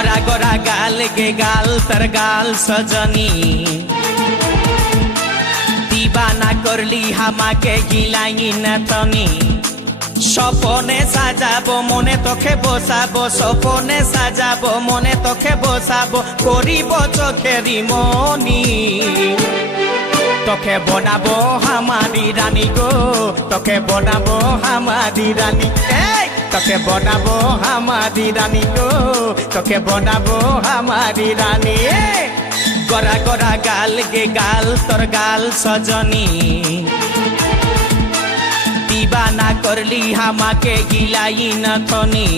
गोरा गोरा गाल गे गाल तर गाल सजनी दीवाना करली हामाके गिलाई नथनी सपने साजाबो मने तोखे बसाबो सपने साजाबो मने तोखे बसाबो करिब चोखेरी मनी तोखे बनाबो हमारी रानी गो तोखे बनाबो हमारी रानी तोखे बनाबो हमारी रानी गो तोखे बनाबो हमारी रानी गोरा गोरा गाल गे गाल तोर गाल सजनी दीवाना करली हामाके गिलाई नथनी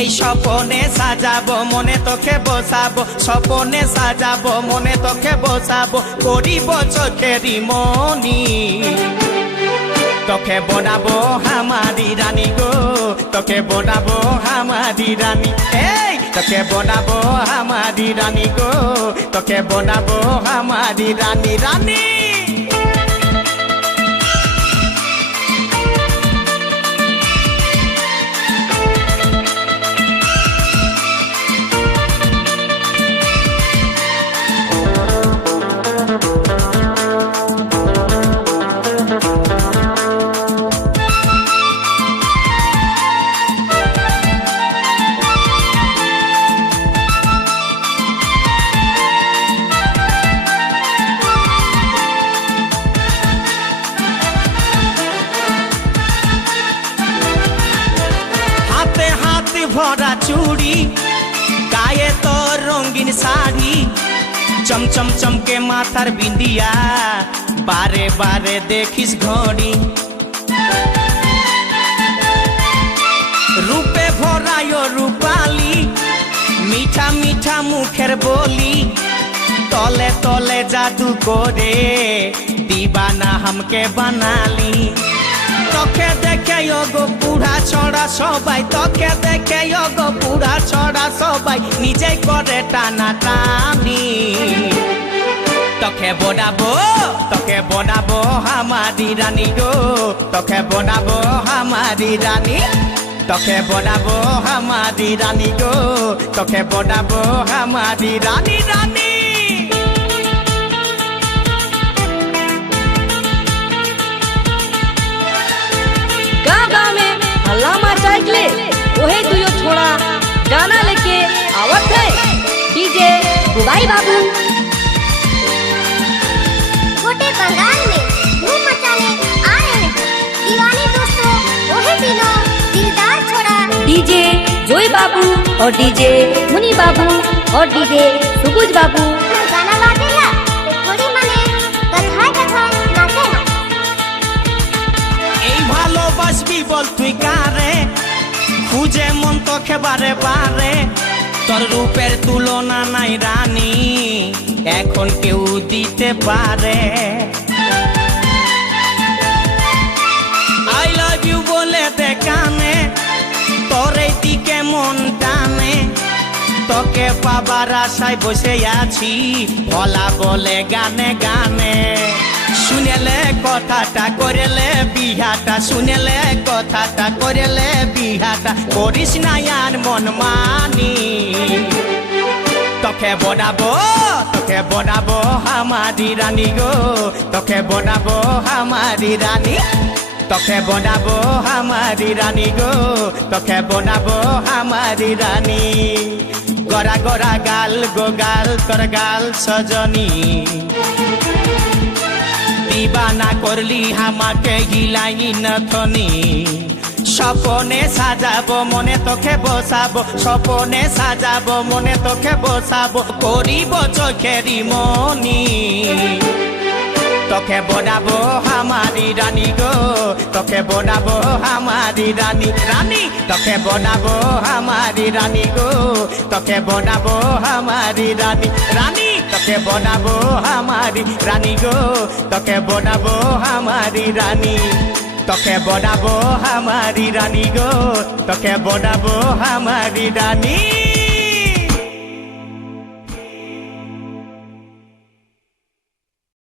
এই স্বপনে সাজাবো মনে তোকে বসাবো স্বপনে সাজাবো মনে তোকে বসাবো করিব চোখেরি মনি তোকে বনাবো হামারি রানী গো তোকে বনাবো হামারি রানী এই তোকে বনাবো হামারি রানী গো তোকে বনাবো হামারি রানী রানী भरा चूड़ी गाये तो रंगीन साड़ी चमचम चमके माथार बिंदिया बारे बारे देखिस घड़ी रूपे भरायो रूपाली मीठा मीठा मुखेर बोली तले तले जादू करे दीवाना हमके बनाली तोखे देखे गो बुढ़ा छोड़ा सबाई तोखे देखे गो बुढ़ा छोड़ा सबाई निजे करे टाना टानी तोखे बनाबो हमारी रानी गो तोखे बनाबो हमारी रानी तोखे बनाबो हमारी रानी गो तोखे बनाबो हमारी रानी रानी हल्ला मचाइले ओहे दुयो छोड़ा गाना लेके आवत है डीजे बुबाई बाबू छोटे बंगाल में धूम मचाने आ रहे हैं दीवाने दोस्तों ओहे तीनों दिलदार छोड़ा डीजे जोई बाबू और डीजे मुनी बाबू और डीजे सुबुज बाबू गाना बाजेगा थोड़ी मने कथा कथा नाचे ना এই ভালোবাসবি বল তুই কারে খুঁজে মন তোকে বারে বারে তোর রূপের তুলনা নাই রানী এখন কেউ দিতে পারে আই লাভ ইউ বলে দে কানে তোর এই দিকে মন টানে তোকে পাবার আশায় বসে আছি ভোলা বলে গানে গানে শুনেলে কথাটা করেলে বিহাটা শুনেলে কথাটা করেলে বিহাটা করিস না আর মন মানি তোকে বনাবো হামারি রানী গো তোকে বনাবো হামারি রানী তোকে বনাবো হামারি রানী গো তোকে বনাবো হামারি রানী গোরা গোরা গাল গো গাল তোর গাল সজনী दीवाना करली हामाके गिलाई नथनी सपने साजाबो मने तोखे बसाबो सपने साजाबो मने तोखे बसाबो करिब चोखेरी मनी तोखे बनाबो हमारी रानी गो तोखे बनाबो हमारी रानी रानी तोखे बनाबो हमारी रानी गो तोखे बनाबो हमारी रानी रानी तोखे बनाबो हमारी रानी गो तोखे बनाबो हमारी रानी तोखे बनाबो हमारी रानी गो तोखे बनाबो हमारी रानी।